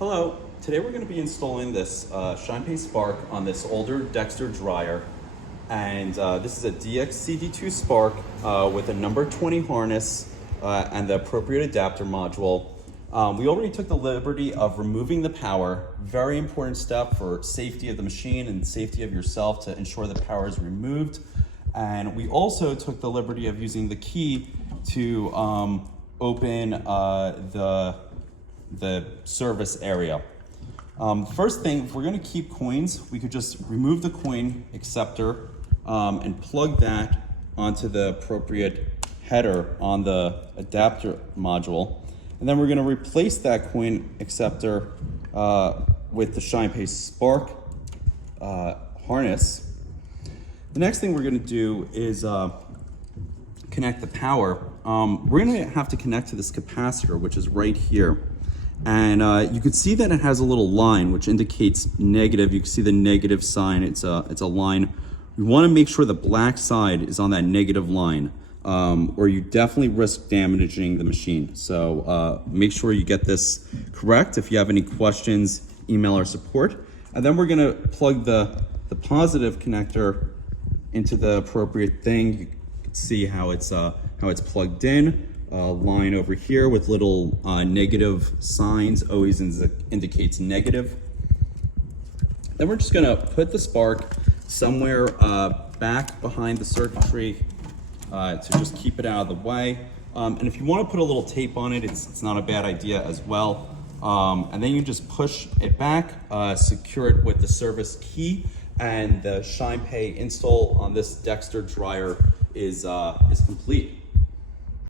Hello, today we're going to be installing this ShinePay Spark on this older Dexter dryer. And this is a DXCD2 Spark with a number 20 harness and the appropriate adapter module. We already took the liberty of removing the power. Very important step for safety of the machine and safety of yourself to ensure the power is removed. And we also took the liberty of using the key to open the service area. First thing, if we're going to keep coins, we could just remove the coin acceptor and plug that onto the appropriate header on the adapter module. And then we're going to replace that coin acceptor with the ShinePay Spark harness. The next thing we're going to do is connect the power. We're going to have to connect to this capacitor, which is right here. And you can see that it has a little line which indicates negative. You can see the negative sign. It's a line. We want to make sure the black side is on that negative line, or you definitely risk damaging the machine. So make sure you get this correct. If you have any questions, email our support. And then we're going to plug the positive connector into the appropriate thing. You can see how it's plugged in. Line over here with little negative signs always indicates negative. Then we're just going to put the spark somewhere back behind the circuitry to just keep it out of the way. And if you want to put a little tape on it, it's not a bad idea as well. And then you just push it back, secure it with the service key, and the ShinePay install on this Dexter dryer is complete.